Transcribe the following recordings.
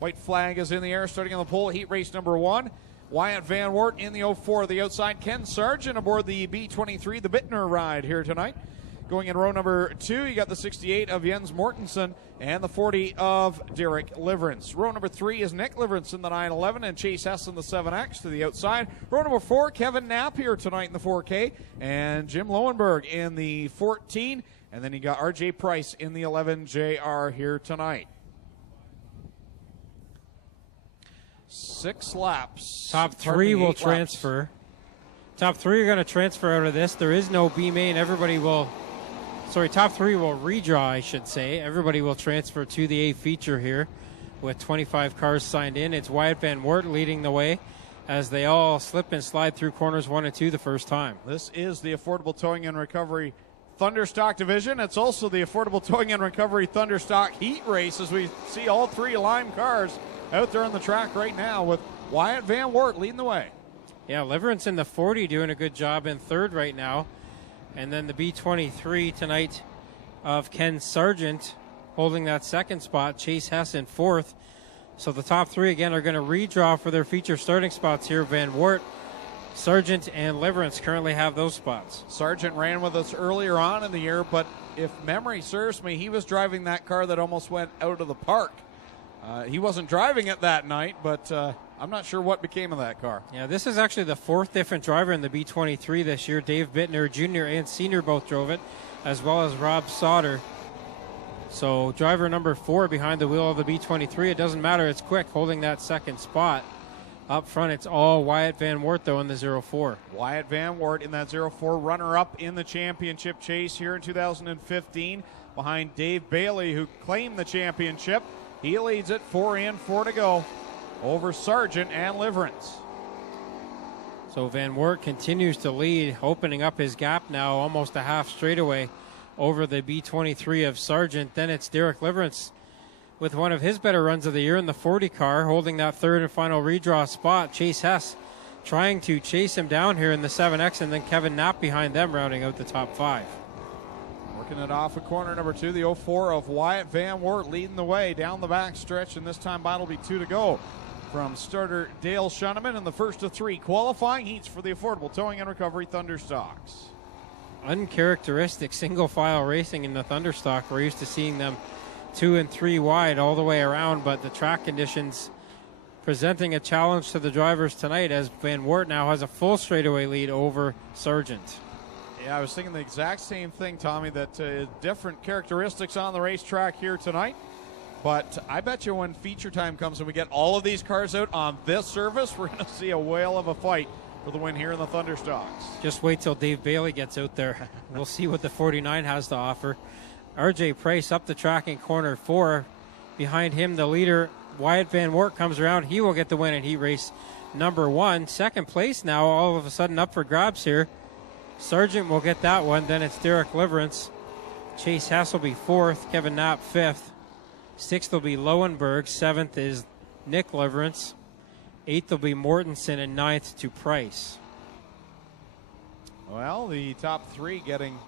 White flag is in the air, starting on the pole, heat race number 1. Wyatt Van Wert in the 04, the outside. Ken Sargent aboard the B23, the Bittner ride here tonight. Going in row number 2, you got the 68 of Jens Mortensen and the 40 of Derek Liverance. Row number 3 is Nick Liverance in the 911 and Chase Hess in the 7X to the outside. Row number 4, Kevin Knapp here tonight in the 4K and Jim Lowenberg in the 14. And then you got RJ Price in the 11 JR here tonight. 6 laps. Top 3 will transfer. Top 3 are going to transfer out of this. There is no B main. Top 3 will redraw, I should say. Everybody will transfer to the A feature here with 25 cars signed in. It's Wyatt Van Wert leading the way as they all slip and slide through corners 1 and 2 the first time. This is the Affordable Towing and Recovery Thunderstock division. It's also the Affordable Towing and Recovery Thunderstock heat race as we see all 3 Lime cars out there on the track right now with Wyatt Van Wert leading the way. Yeah, Liverance in the 40 doing a good job in 3rd right now. And then the B23 tonight of Ken Sargent holding that 2nd spot. Chase Hess in 4th. So the top 3 again are going to redraw for their feature starting spots here. Van Wert, Sargent, and Liverance currently have those spots. Sargent ran with us earlier on in the year, but if memory serves me, he was driving that car that almost went out of the park. He wasn't driving it that night, but I'm not sure what became of that car. Yeah, this is actually the 4th different driver in the B23 this year. Dave Bittner, Jr. and Sr. both drove it, as well as Rob Sauter. So driver number 4 behind the wheel of the B23. It doesn't matter, it's quick, holding that 2nd spot. Up front, it's all Wyatt Van Wert, though, in the 04. Wyatt Van Wert in that 04, runner-up in the championship chase here in 2015, behind Dave Bailey, who claimed the championship. He leads it, 4 in, 4 to go, over Sargent and Liverance. So Van Wert continues to lead, opening up his gap now, almost a half straightaway over the B23 of Sargent. Then it's Derek Liverance with one of his better runs of the year in the 40 car, holding that 3rd and final redraw spot. Chase Hess trying to chase him down here in the 7X, and then Kevin Knapp behind them rounding out the top 5. Working it off at corner number 2, the 04 of Wyatt Van Wert leading the way down the back stretch, and this time by will be 2 to go from starter Dale Shuneman in the first of 3 qualifying heats for the Affordable Towing and Recovery Thunderstocks. Uncharacteristic single file racing in the Thunderstock. We're used to seeing them 2 and 3 wide all the way around, but the track conditions presenting a challenge to the drivers tonight as Van Wert now has a full straightaway lead over Sargent. Yeah, I was thinking the exact same thing, Tommy, that different characteristics on the racetrack here tonight. But I bet you when feature time comes and we get all of these cars out on this surface, we're going to see a whale of a fight for the win here in the Thunderstocks. Just wait till Dave Bailey gets out there. We'll see what the 49 has to offer. RJ Price up the track in corner 4. Behind him, the leader, Wyatt Van Wert, comes around. He will get the win in heat race number 1. 2nd place now all of a sudden up for grabs here. Sargent will get that one. Then it's Derek Liverance. Chase Hess will be 4th. Kevin Knapp 5th. 6th will be Lowenberg. 7th is Nick Liverance. 8th will be Mortensen, and 9th to Price. Well, the top 3 getting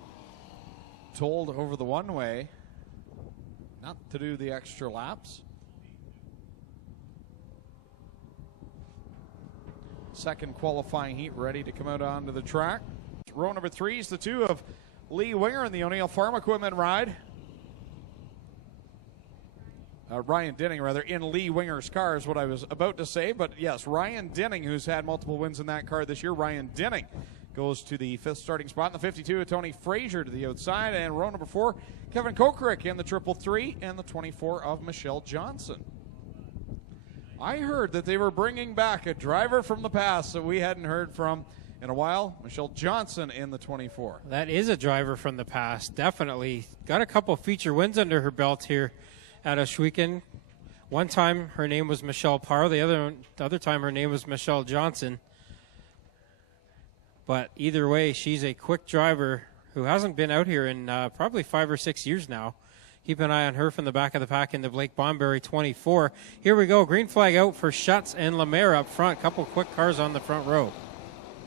told over the one-way not to do the extra laps. Second qualifying heat ready to come out onto the track. Row number 3 is the 2 of Lee Winger in the O'Neill Farm Equipment ride. Ryan Dinning, rather, in Lee Winger's car is what I was about to say. But yes, Ryan Dinning, who's had multiple wins in that car this year. Ryan Dinning goes to the 5th starting spot in the 52 of Tony Frazier to the outside. And row number 4, Kevin Kokrick in the 333 and the 24 of Michelle Johnson. I heard that they were bringing back a driver from the past that we hadn't heard from in a while. Michelle Johnson in the 24. That is a driver from the past, definitely. Got a couple feature wins under her belt here at Ohsweken. One time her name was Michelle Parr. The other time her name was Michelle Johnson. But either way, she's a quick driver who hasn't been out here in probably 5 or 6 years now. Keep an eye on her from the back of the pack in the Blake Bonberry 24. Here we go. Green flag out for Schutz and Lemaire up front. Couple quick cars on the front row.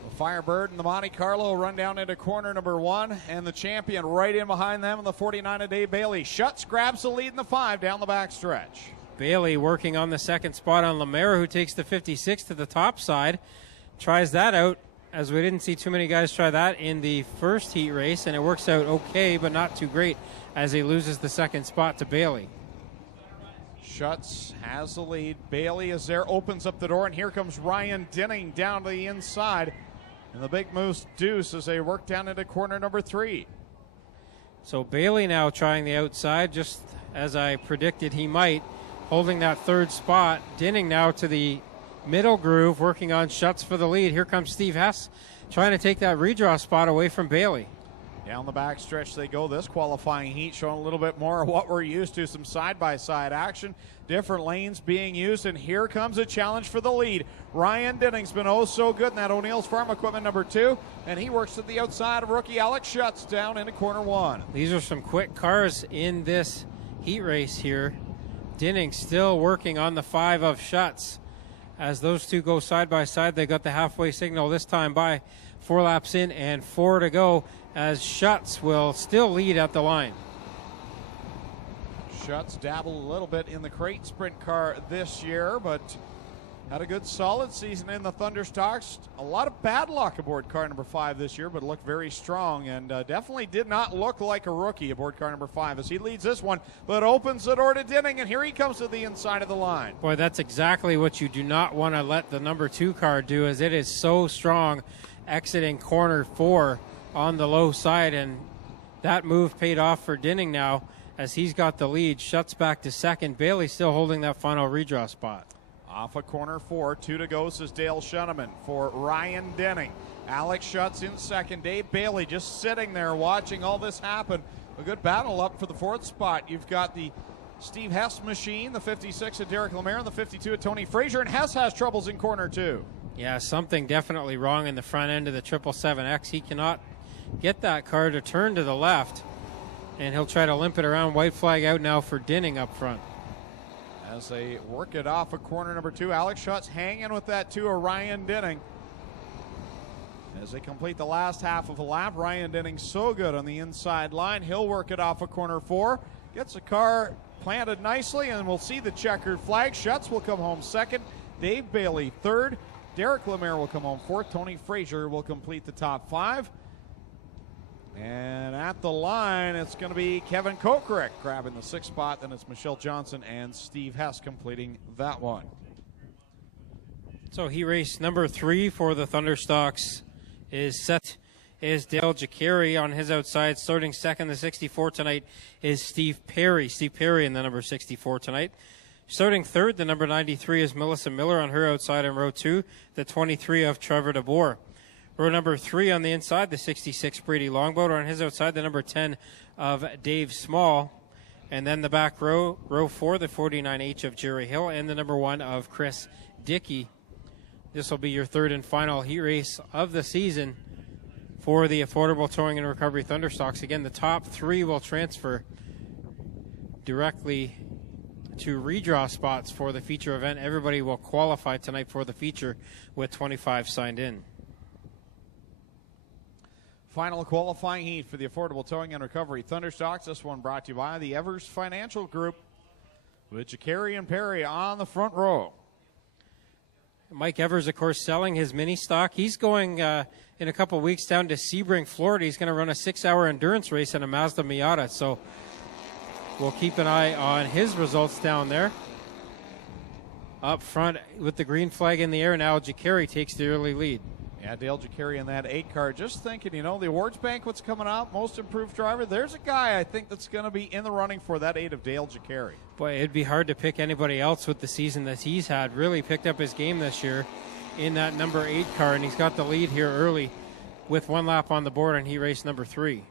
The Firebird and the Monte Carlo run down into corner number 1, and the champion right in behind them in the 49 of Dave Bailey. Schutz grabs the lead in the 5 down the back stretch. Bailey working on the second spot on Lemaire, who takes the 56 to the top side. Tries that out, as we didn't see too many guys try that in the first heat race, and it works out okay, but not too great, as he loses the second spot to Bailey. Schutz has the lead. Bailey is there, opens up the door, and here comes Ryan Dinning down to the inside. And the Big Moose Deuce as they work down into corner number 3. So Bailey now trying the outside, just as I predicted he might, holding that third spot. Dinning now to the middle groove, working on Schutz for the lead. Here comes Steve Hess trying to take that redraw spot away from Bailey. Down the back stretch they go. This qualifying heat showing a little bit more of what we're used to, some side-by-side action, different lanes being used, and here comes a challenge for the lead. Ryan Dinning's been oh so good in that O'Neill's Farm Equipment number 2, and he works to the outside of rookie Alex Schutz down into corner 1. These are some quick cars in this heat race here. Dinning still working on the 5 of Schutz. As those two go side by side, they got the halfway signal this time by 4 laps in and 4 to go, as Schutz will still lead at the line. Schutz dabbled a little bit in the crate sprint car this year, but had a good solid season in the Thunderstocks. A lot of bad luck aboard car number 5 this year, but looked very strong and definitely did not look like a rookie aboard car number 5 as he leads this one, but opens the door to Dinning, and here he comes to the inside of the line. Boy, that's exactly what you do not want to let the number 2 car do, as it is so strong exiting corner 4 on the low side, and that move paid off for Dinning now as he's got the lead. Schutz back to second. Bailey still holding that final redraw spot. Off of corner 4, 2 to go, says Dale Shuneman for Ryan Dinning. Alex Schutz in second. Dave Bailey just sitting there watching all this happen. A good battle up for the 4th spot. You've got the Steve Hess machine, the 56 of Derek Lemaire, and the 52 of Tony Frazier, and Hess has troubles in corner 2. Yeah, something definitely wrong in the front end of the 777X. He cannot get that car to turn to the left, and he'll try to limp it around. White flag out now for Dinning up front. As they work it off of corner number 2, Alex Schutz hanging with that 2 of Ryan Dinning. As they complete the last half of a lap, Ryan Dinning so good on the inside line. He'll work it off of corner 4, gets the car planted nicely, and we'll see the checkered flag. Schutz will come home second, Dave Bailey third, Derek Lemaire will come home fourth, Tony Frazier will complete the top 5. And at the line, it's going to be Kevin Kokrick grabbing the 6th spot. Then it's Michelle Johnson and Steve Hess completing that one. So heat race number 3 for the Thunderstocks is Sept is Dale Jacari on his outside. Starting second, the 64 tonight, is Steve Perry. Steve Perry in the number 64 tonight. Starting third, the number 93 is Melissa Miller on her outside in row 2. The 23 of Trevor DeBoer. Row number 3 on the inside, the 66 Brady Longboat. On his outside, the number 10 of Dave Small. And then the back row, row 4, the 49H of Jerry Hill, and the number 1 of Chris Dickey. This will be your third and final heat race of the season for the Affordable Towing and Recovery Thunderstocks. Again, the top 3 will transfer directly to redraw spots for the feature event. Everybody will qualify tonight for the feature with 25 signed in. Final qualifying heat for the Affordable Towing and Recovery Thunderstocks. This one brought to you by the Evers Financial Group with Jacari and Perry on the front row. Mike Evers, of course, selling his mini stock. He's going in a couple weeks down to Sebring, Florida. He's going to run a 6-hour endurance race in a Mazda Miata. So we'll keep an eye on his results down there. Up front with the green flag in the air now, Jacari takes the early lead. Yeah, Dale Jacari in that 8 car. Just thinking, you know, the awards banquet's coming up, most improved driver. There's a guy I think that's going to be in the running for that 8 of Dale Jacari. Boy, it'd be hard to pick anybody else with the season that he's had. Really picked up his game this year in that number 8 car, and he's got the lead here early with 1 lap on the board, and he raced number 3.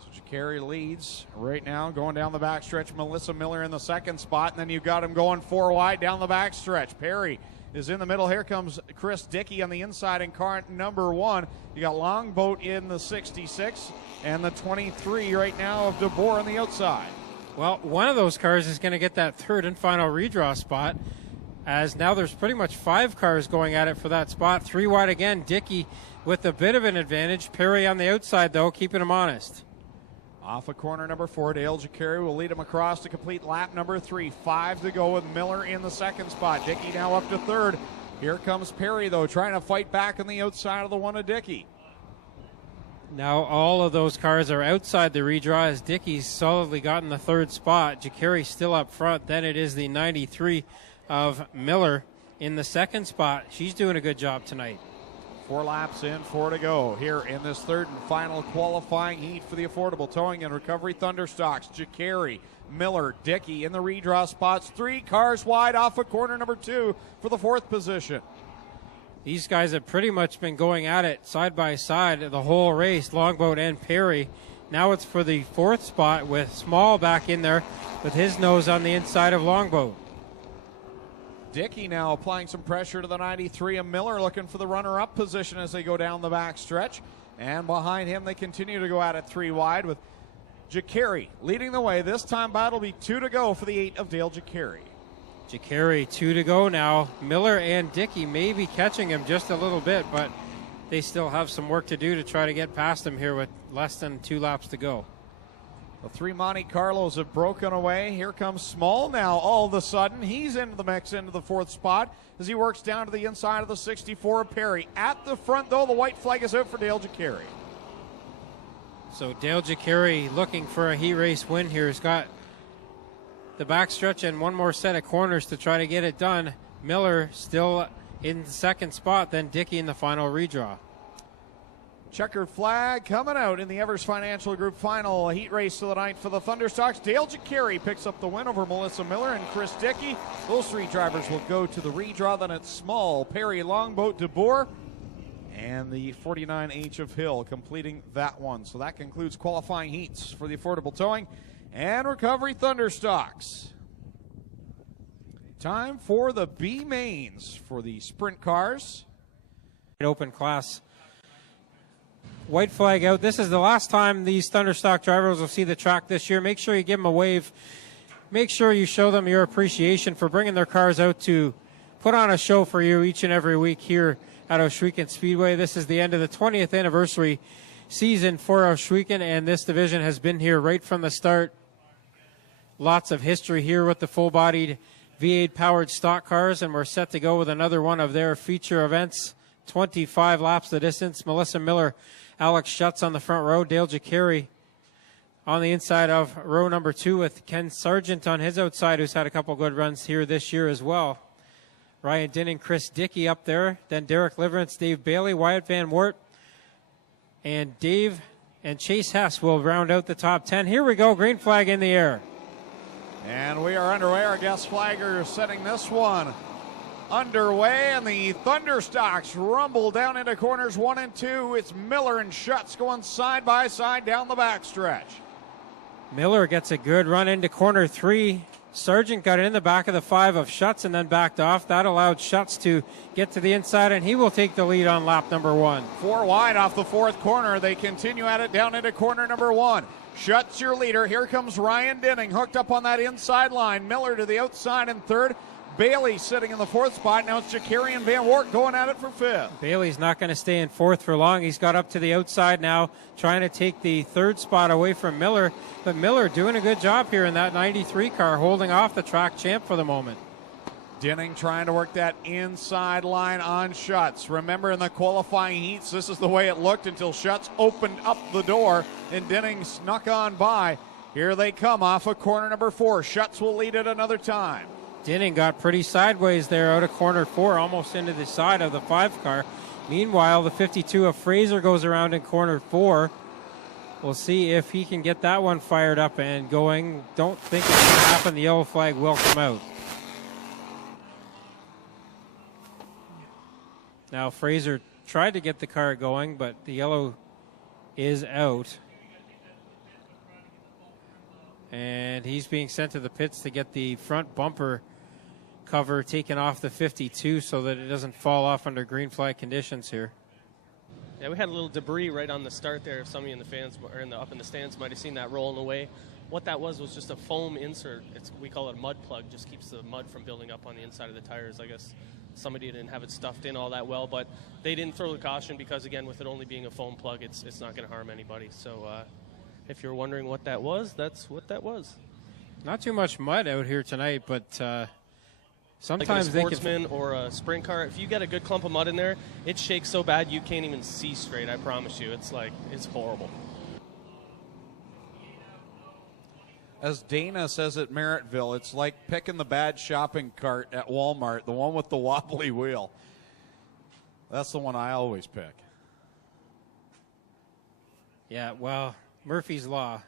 So Jacari leads right now, going down the backstretch. Melissa Miller in the 2nd spot, and then you've got him going 4 wide down the backstretch. Perry is in the middle. Here comes Chris Dickey on the inside in car number 1. You got Longboat in the 66 and the 23 right now of DeBoer on the outside. Well, one of those cars is going to get that third and final redraw spot, as now there's pretty much 5 cars going at it for that spot. 3 wide again. Dickey with a bit of an advantage. Perry on the outside, though, keeping him honest. Off of corner number 4, Dale Jacari will lead him across to complete lap number 3. 5 to go with Miller in the second spot. Dickey now up to third. Here comes Perry, though, trying to fight back on the outside of the one of Dickey. Now all of those cars are outside the redraw as Dickey's solidly gotten the third spot. Jacari still up front. Then it is the 93 of Miller in the second spot. She's doing a good job tonight. 4 laps in, 4 to go here in this third and final qualifying heat for the Affordable Towing and Recovery Thunderstocks. Jacari, Miller, Dickey in the redraw spots. 3 cars wide off of corner number 2 for the 4th position. These guys have pretty much been going at it side by side the whole race, Longboat and Perry. Now it's for the 4th spot with Small back in there with his nose on the inside of Longboat. Dickey now applying some pressure to the 93 of Miller, looking for the runner-up position as they go down the back stretch. And behind him, they continue to go at it 3 wide with Jacari leading the way. This time, battle will be 2 to go for the 8 of Dale Jacari. Jacari 2 to go now. Miller and Dickey may be catching him just a little bit, but they still have some work to do to try to get past him here with less than 2 laps to go. The 3 Monte Carlos have broken away. Here comes Small now all of a sudden. He's into the mix into the 4th spot as he works down to the inside of the 64 of Perry. At the front, though, the white flag is out for Dale Jacari. So Dale Jacari looking for a heat race win here. He's got the backstretch and one more set of corners to try to get it done. Miller still in the second spot, then Dickey in the final redraw. Checkered flag coming out in the Evers Financial Group final heat race of the night for the Thunderstocks. Dale Jacari picks up the win over Melissa Miller and Chris Dickey. Those 3 drivers will go to the redraw. Then it's Small, Perry, Longboat, DeBoer, and the 49H of Hill completing that one. So that concludes qualifying heats for the Affordable Towing and Recovery Thunderstocks. Time for the B mains for the sprint cars. Open class. White flag out. This is the last time these Thunderstock drivers will see the track this year. Make sure you give them a wave. Make sure you show them your appreciation for bringing their cars out to put on a show for you each and every week here at Ohsweken Speedway. This is the end of the 20th anniversary season for Ohsweken, and this division has been here right from the start. Lots of history here with the full-bodied V8 powered stock cars, and we're set to go with another one of their feature events. 25 laps the distance. Melissa Miller, Alex Schutz on the front row, Dale Jacari on the inside of row number 2 with Ken Sargent on his outside, who's had a couple good runs here this year as well. Ryan Dinning, Chris Dickey up there, then Derek Liverance, Dave Bailey, Wyatt Van Wert, and Dave and Chase Hess will round out the top 10. Here we go, green flag in the air. And we are underway. Our guest flagger setting this one underway, and the Thunderstocks rumble down into corners 1 and 2. It's Miller and Schutz going side by side down the backstretch. Miller gets a good run into corner 3. Sargent got in the back of the 5 of Schutz and then backed off. That allowed Schutz to get to the inside, and he will take the lead on lap number 1. 4 wide off the 4th corner. They continue at it down into corner number 1. Schutz, your leader. Here comes Ryan Dinning, hooked up on that inside line. Miller to the outside in 3rd. Bailey sitting in the 4th spot. Now it's Jacari and Van Wart going at it for 5th. Bailey's not going to stay in 4th for long. He's got up to the outside now, trying to take the 3rd spot away from Miller. But Miller doing a good job here in that 93 car, holding off the track champ for the moment. Dinning trying to work that inside line on Schutz. Remember in the qualifying heats, this is the way it looked until Schutz opened up the door and Dinning snuck on by. Here they come off of corner number 4. Schutz will lead it another time. Dinning got pretty sideways there out of corner 4, almost into the side of the 5 car. Meanwhile, the 52 of Fraser goes around in corner 4. We'll see if he can get that one fired up and going. Don't think it's going to happen. The yellow flag will come out. Now, Fraser tried to get the car going, but the yellow is out. And he's being sent to the pits to get the front bumper cover taken off the 52 so that it doesn't fall off under green flag conditions here. Yeah, we had a little debris right on the start there. If some of you in the fans or up in the stands might have seen that rolling away. What that was just a foam insert. We call it a mud plug. Just keeps the mud from building up on the inside of the tires. I guess somebody didn't have it stuffed in all that well, but they didn't throw the caution because, again, with it only being a foam plug, it's not going to harm anybody. So if you're wondering what that was, that's what that was. Not too much mud out here tonight, but sometimes like a sportsman or a sprint car, if you get a good clump of mud in there, it shakes so bad you can't even see straight. I promise you, it's horrible. As Dana says at Merrittville, it's like picking the bad shopping cart at Walmart, the one with the wobbly wheel. That's the one I always pick. Yeah, well, Murphy's Law.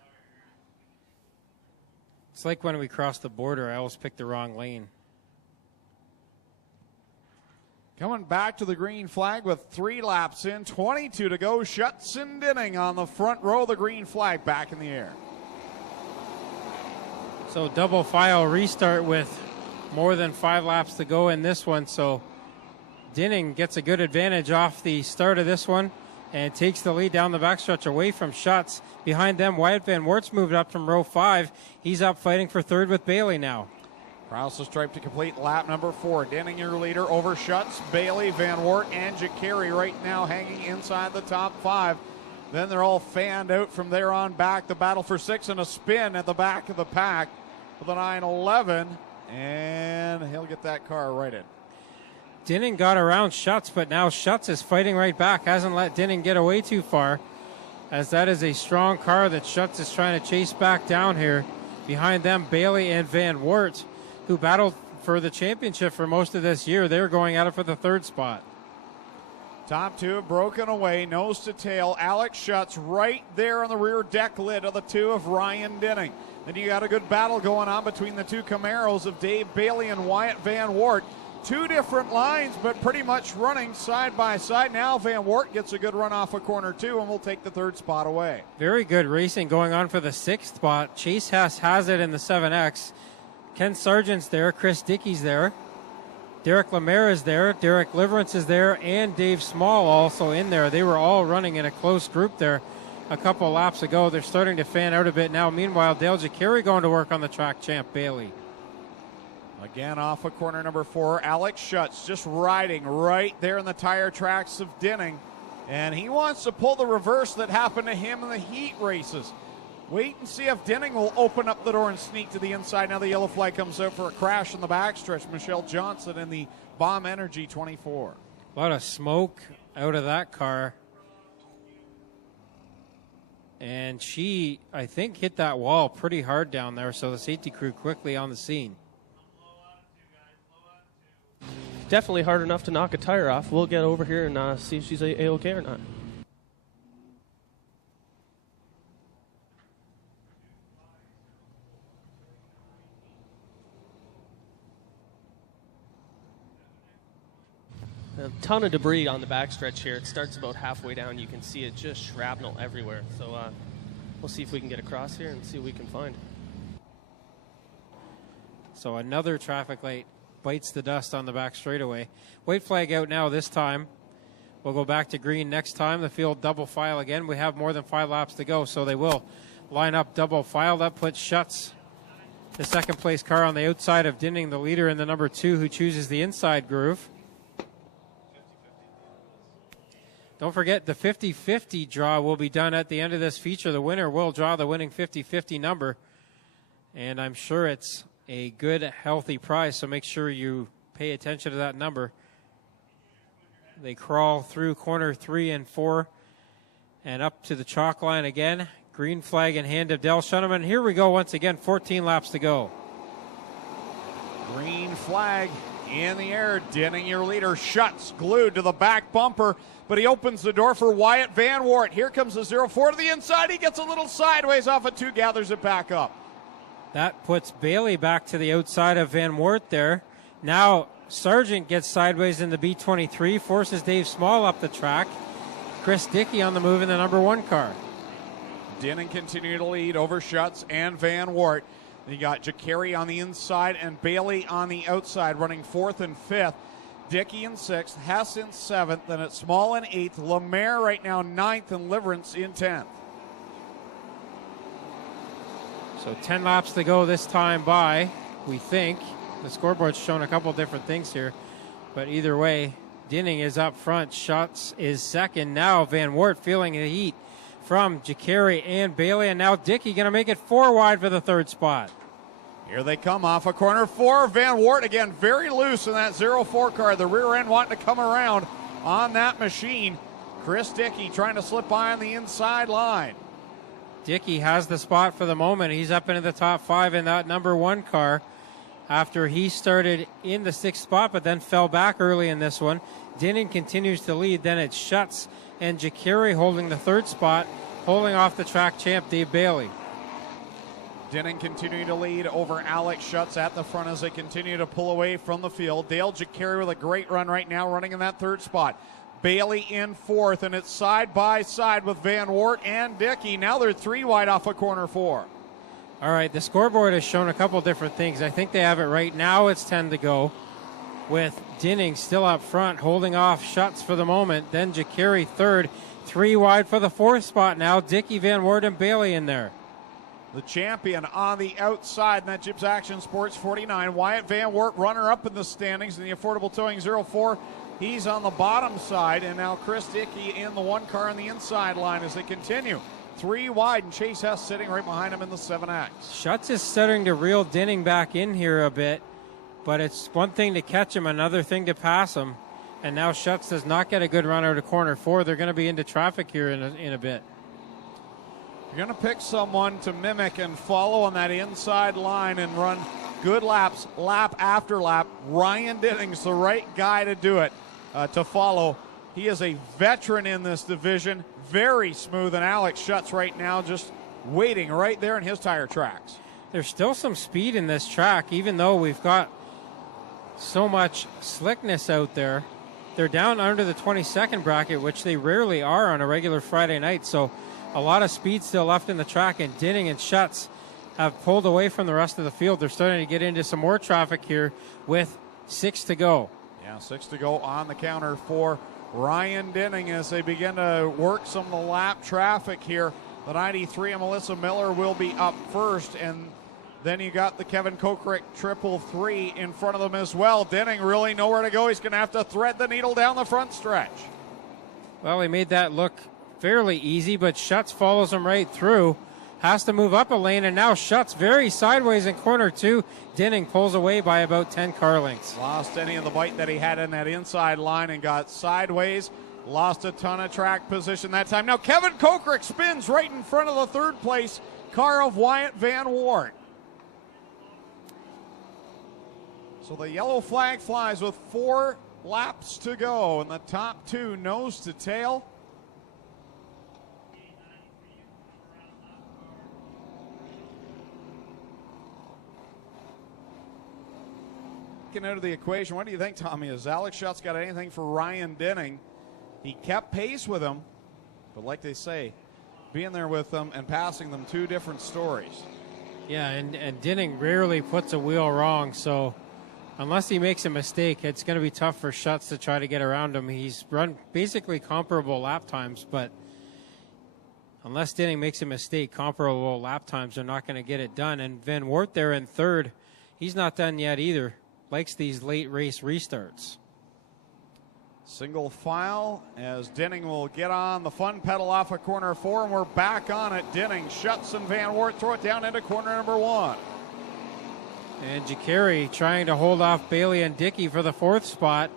It's like when we cross the border, I always pick the wrong lane. Coming back to the green flag with 3 laps in, 22 to go. Schutz and Dinning on the front row, the green flag back in the air. So double file restart with more than 5 laps to go in this one. So Dinning gets a good advantage off the start of this one and takes the lead down the backstretch away from Schutz. Behind them, Wyatt Van Wort's moved up from row 5. He's up fighting for third with Bailey now. Across the stripe to complete lap number 4. Dinning your leader over Schutz, Bailey, Van Wart, and Jacari right now hanging inside the top 5. Then they're all fanned out from there on back. The battle for 6 and a spin at the back of the pack with a 9-11. And he'll get that car right in. Dinning got around Schutz, but now Schutz is fighting right back. Hasn't let Dinning get away too far, as that is a strong car that Schutz is trying to chase back down here. Behind them, Bailey and Van Wart, who battled for the championship for most of this year. They're going at it for the 3rd spot. Top 2 broken away, nose to tail. Alex Schutz right there on the rear deck lid of the 2 of Ryan Dinning. Then you got a good battle going on between the 2 Camaros of Dave Bailey and Wyatt Van Wart. 2 different lines, but pretty much running side by side. Now Van Wart gets a good run off of corner 2 and will take the 3rd spot away. Very good racing going on for the 6th spot. Chase Hess has it in the 7X. Ken Sargent's there, Chris Dickey's there, Derek Lemaire is there, Derek Liverance is there, and Dave Small also in there. They were all running in a close group there a couple laps ago. They're starting to fan out a bit now. Meanwhile, Dale Jacari going to work on the track champ, Bailey. Again off of corner number 4, Alex Schutz just riding right there in the tire tracks of Dinning. And he wants to pull the reverse that happened to him in the heat races. Wait and see if Dinning will open up the door and sneak to the inside. Now the yellow flag comes out for a crash in the backstretch. Michelle Johnson in the Bomb Energy 24. A lot of smoke out of that car. And she, I think, hit that wall pretty hard down there, so the safety crew quickly on the scene. Definitely hard enough to knock a tire off. We'll get over here and see if she's A-okay or not. A ton of debris on the backstretch here. It starts about halfway down. You can see it just shrapnel everywhere. So we'll see if we can get across here and see what we can find. So another traffic light bites the dust on the back straightaway. White flag out now this time. We'll go back to green next time. The field double file again. We have more than 5 laps to go, so they will line up double file. That puts Schutz, the 2nd place car, on the outside of Dinning, the leader in the number 2, who chooses the inside groove. Don't forget, the 50-50 draw will be done at the end of this feature. The winner will draw the winning 50-50 number, and I'm sure it's a good, healthy prize, so make sure you pay attention to that number. They crawl through corner 3 and 4 and up to the chalk line again. Green flag in hand of Del Shuneman. Here we go once again, 14 laps to go. Green flag in the air. Dinning your leader. Schutz glued to the back bumper, but he opens the door for Wyatt Van Wart. Here comes the 0-4 to the inside. He gets a little sideways off of 2, gathers it back up. That puts Bailey back to the outside of Van Wart there. Now Sargent gets sideways in the B23, forces Dave Small up the track. Chris Dickey on the move in the number 1 car. Dinning continue to lead over Schutz and Van Wart. You got Jacari on the inside and Bailey on the outside, running 4th and 5th. Dickey in 6th, Hess in 7th, then it's Small in 8th. Lemaire right now 9th, and Liverance in 10th. So 10 laps to go this time by, we think. The scoreboard's showing a couple different things here, but either way, Dinning is up front. Schutz is 2nd. Now Van Wart feeling the heat. from Jacari and Bailey, and now Dickey going to make it 4 wide for the 3rd spot. Here they come off a corner 4. Van Wart again very loose in that 0-4 car. The rear end wanting to come around on that machine. Chris Dickey trying to slip by on the inside line. Dickey has the spot for the moment. He's up into the top 5 in that number 1 car after he started in the 6th spot but then fell back early in this one. Dinning continues to lead. Then it's Schutz and Jacari holding the 3rd spot, holding off the track champ Dave Bailey. Dinning continuing to lead over Alex Schutz at the front as they continue to pull away from the field. Dale Jacari with a great run right now, running in that 3rd spot. Bailey in 4th, and it's side by side with Van Wart and Dickey. Now they're 3 wide off of corner 4. All right, the scoreboard has shown a couple different things. I think they have it right now. It's 10 to go, with Dinning still up front, holding off Schutz for the moment. Then Jacari 3rd, 3 wide for the 4th spot now. Dickey, Van Wart, and Bailey in there. The champion on the outside in that Gibbs Action Sports 49. Wyatt Van Wart, runner-up in the standings in the Affordable Towing 04. He's on the bottom side, and now Chris Dickey in the 1 car on the inside line as they continue. 3 wide, and Chase Hess sitting right behind him in the 7X. Schutz is starting to reel Dinning back in here a bit, but it's one thing to catch him, another thing to pass him. And now Schutz does not get a good run out of corner 4. They're going to be into traffic here in a bit. You're going to pick someone to mimic and follow on that inside line and run good laps, lap after lap. Ryan Dinning's the right guy to do it, to follow. He is a veteran in this division, very smooth, and Alex Schutz right now just waiting right there in his tire tracks. There's still some speed in this track, even though we've got so much slickness out there. They're down under the 22nd bracket, which they rarely are on a regular Friday night, so a lot of speed still left in the track, and Dinning and Schutz have pulled away from the rest of the field. They're starting to get into some more traffic here with 6 to go. Yeah, 6 to go on the counter for Ryan Dinning as they begin to work some of the lap traffic here. The 93 and Melissa Miller will be up first, and then you got the Kevin Kokrick 333 in front of them as well. Dinning really nowhere to go. He's going to have to thread the needle down the front stretch. Well, he made that look fairly easy, but Schutz follows him right through. Has to move up a lane, and now Schutz very sideways in corner 2. Dinning pulls away by about 10 car lengths. Lost any of the bite that he had in that inside line and got sideways. Lost a ton of track position that time. Now Kevin Kokrick spins right in front of the 3rd place car of Wyatt Van Wart. So the yellow flag flies with 4 laps to go, and the top 2 nose to tail. Out of the equation, what do you think, Tommy? Has Alex Schutz got anything for Ryan Dinning? He kept pace with him, but like they say, being there with them and passing them, 2 different stories. Yeah, and Dinning rarely puts a wheel wrong, so unless he makes a mistake, it's going to be tough for Schutz to try to get around him. He's run basically comparable lap times, but unless Dinning makes a mistake, comparable lap times are not going to get it done. And Van Wart there in 3rd, he's not done yet either. Likes these late race restarts. Single file as Dinning will get on the fun pedal off of corner 4, and we're back on it. Dinning, Schutz, and Van Wart throw it down into corner number 1. And Jacari trying to hold off Bailey and Dickey for the 4th spot.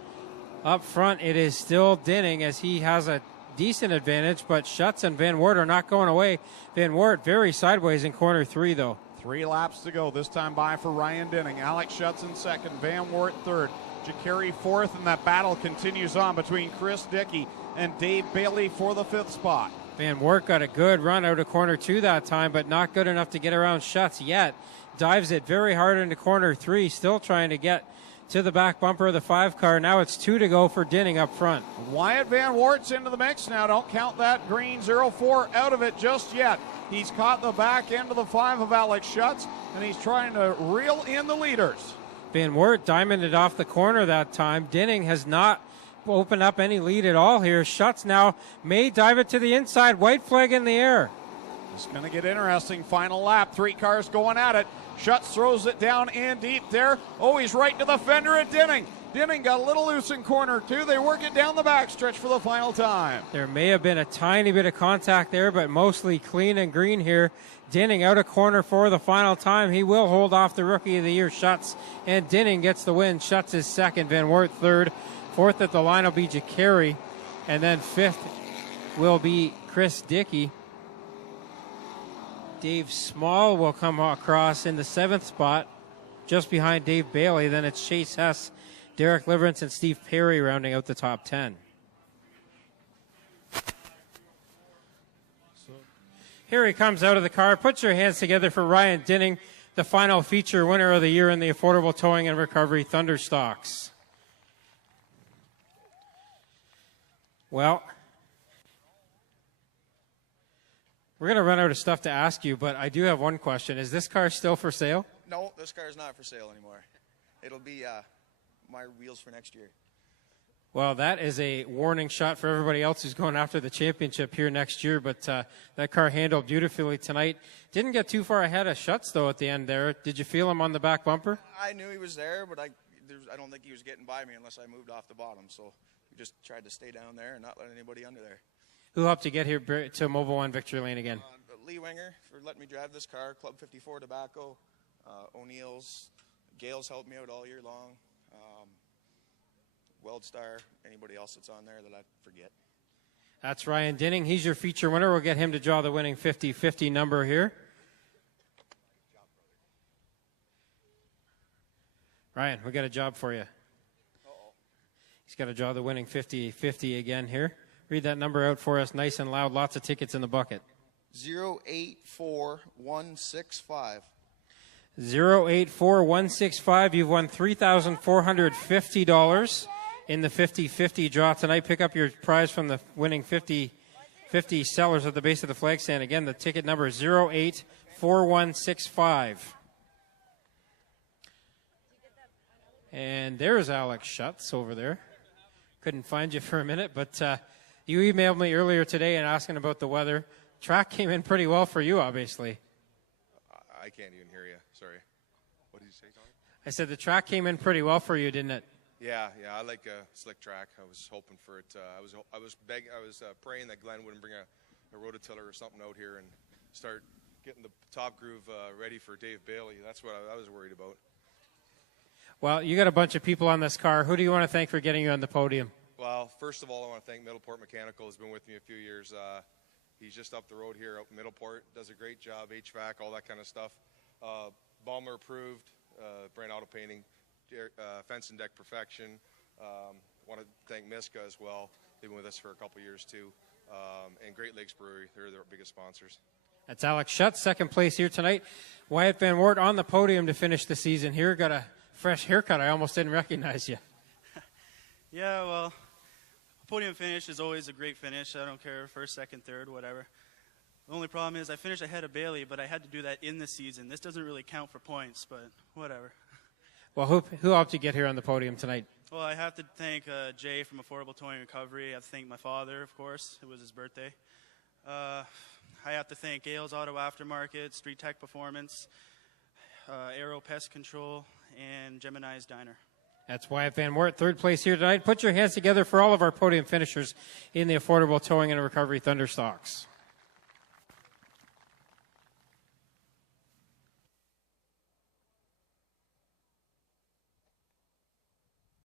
Up front, it is still Dinning as he has a decent advantage, but Schutz and Van Wart are not going away. Van Wart very sideways in corner 3, though. 3 laps to go, this time by for Ryan Dinning. Alex Schutz in 2nd, Van Wart 3rd, Jacari 4th, and that battle continues on between Chris Dickey and Dave Bailey for the 5th spot. Van Wart got a good run out of corner 2 that time, but not good enough to get around Schutz yet. Dives it very hard into corner 3, still trying to get to the back bumper of the 5 car. Now it's 2 to go for Dinning up front. Wyatt Van Wart's into the mix now. Don't count that green 04 out of it just yet. He's caught the back end of the 5 of Alex Schutz, and he's trying to reel in the leaders. Van Wart diamonded off the corner that time. Dinning has not opened up any lead at all here. Schutz now may dive it to the inside. White flag in the air. It's going to get interesting. Final lap. 3 cars going at it. Schutz throws it down in deep there. Oh, he's right to the fender of Dinning. Dinning got a little loose in corner 2. They work it down the backstretch for the final time. There may have been a tiny bit of contact there, but mostly clean and green here. Dinning out of corner 4 the final time. He will hold off the Rookie of the Year, Schutz, and Dinning gets the win. Schutz is second, Van Wert third. Fourth at the line will be Jacari, and then fifth will be Chris Dickey. Dave Small will come across in the 7th spot, just behind Dave Bailey. Then it's Chase Hess, Derek Liverance, and Steve Perry rounding out the top 10. Here he comes out of the car. Put your hands together for Ryan Dinning, the final feature winner of the year in the Affordable Towing and Recovery Thunderstocks. Well, we're going to run out of stuff to ask you, but I do have one question. Is this car still for sale? No, this car is not for sale anymore. It'll be my wheels for next year. Well, that is a warning shot for everybody else who's going after the championship here next year, but that car handled beautifully tonight. Didn't get too far ahead of Schutz, though, at the end there. Did you feel him on the back bumper? I knew he was there, but I don't think he was getting by me unless I moved off the bottom. So we just tried to stay down there and not let anybody under there. Who helped you get here to Mobile One Victory Lane again? Lee Winger for letting me drive this car, Club 54 Tobacco, O'Neill's, Gales helped me out all year long. WeldStar, anybody else that's on there that I forget. That's Ryan Dinning. He's your feature winner. We'll get him to draw the winning 50-50 number here. Ryan, we got a job for you. He's got to draw the winning 50-50 again here. Read that number out for us nice and loud. Lots of tickets in the bucket. 084165. 084165. You've won $3,450 in the 50-50 draw tonight. Pick up your prize from the winning 50-50 sellers at the base of the flag stand. Again, the ticket number is 084165. And there's Alex Schutz over there. Couldn't find you for a minute, but you emailed me earlier today and asking about the weather. Track came in pretty well for you, obviously. I can't even hear you. Sorry. What did you say, Tony? I said the track came in pretty well for you, didn't it? Yeah. I like a slick track. I was hoping for it. I was praying that Glenn wouldn't bring a rototiller or something out here and start getting the top groove ready for Dave Bailey. That's what I was worried about. Well, you got a bunch of people on this car. Who do you want to thank for getting you on the podium? Well, first of all, I want to thank Middleport Mechanical. He's been with me a few years. He's just up the road here out in Middleport. Does a great job, HVAC, all that kind of stuff. Balmer approved, Brand Auto Painting, Fence and Deck Perfection. Want to thank Miska as well. They've been with us for a couple years too. And Great Lakes Brewery, they're their biggest sponsors. That's Alex Schutz, second place here tonight. Wyatt Van Wert on the podium to finish the season here. Got a fresh haircut. I almost didn't recognize you. Yeah, well, podium finish is always a great finish. I don't care, first, second, third, whatever. The only problem is I finished ahead of Bailey, but I had to do that in the season. This doesn't really count for points, but whatever. Well, who helped you get here on the podium tonight? Well, I have to thank Jay from Affordable Towing and Recovery. I have to thank my father, of course. It was his birthday. I have to thank Gales Auto Aftermarket, Street Tech Performance, Aero Pest Control, and Gemini's Diner. That's Wyatt Van Wert, third place here tonight. Put your hands together for all of our podium finishers in the Affordable Towing and Recovery Thunderstocks.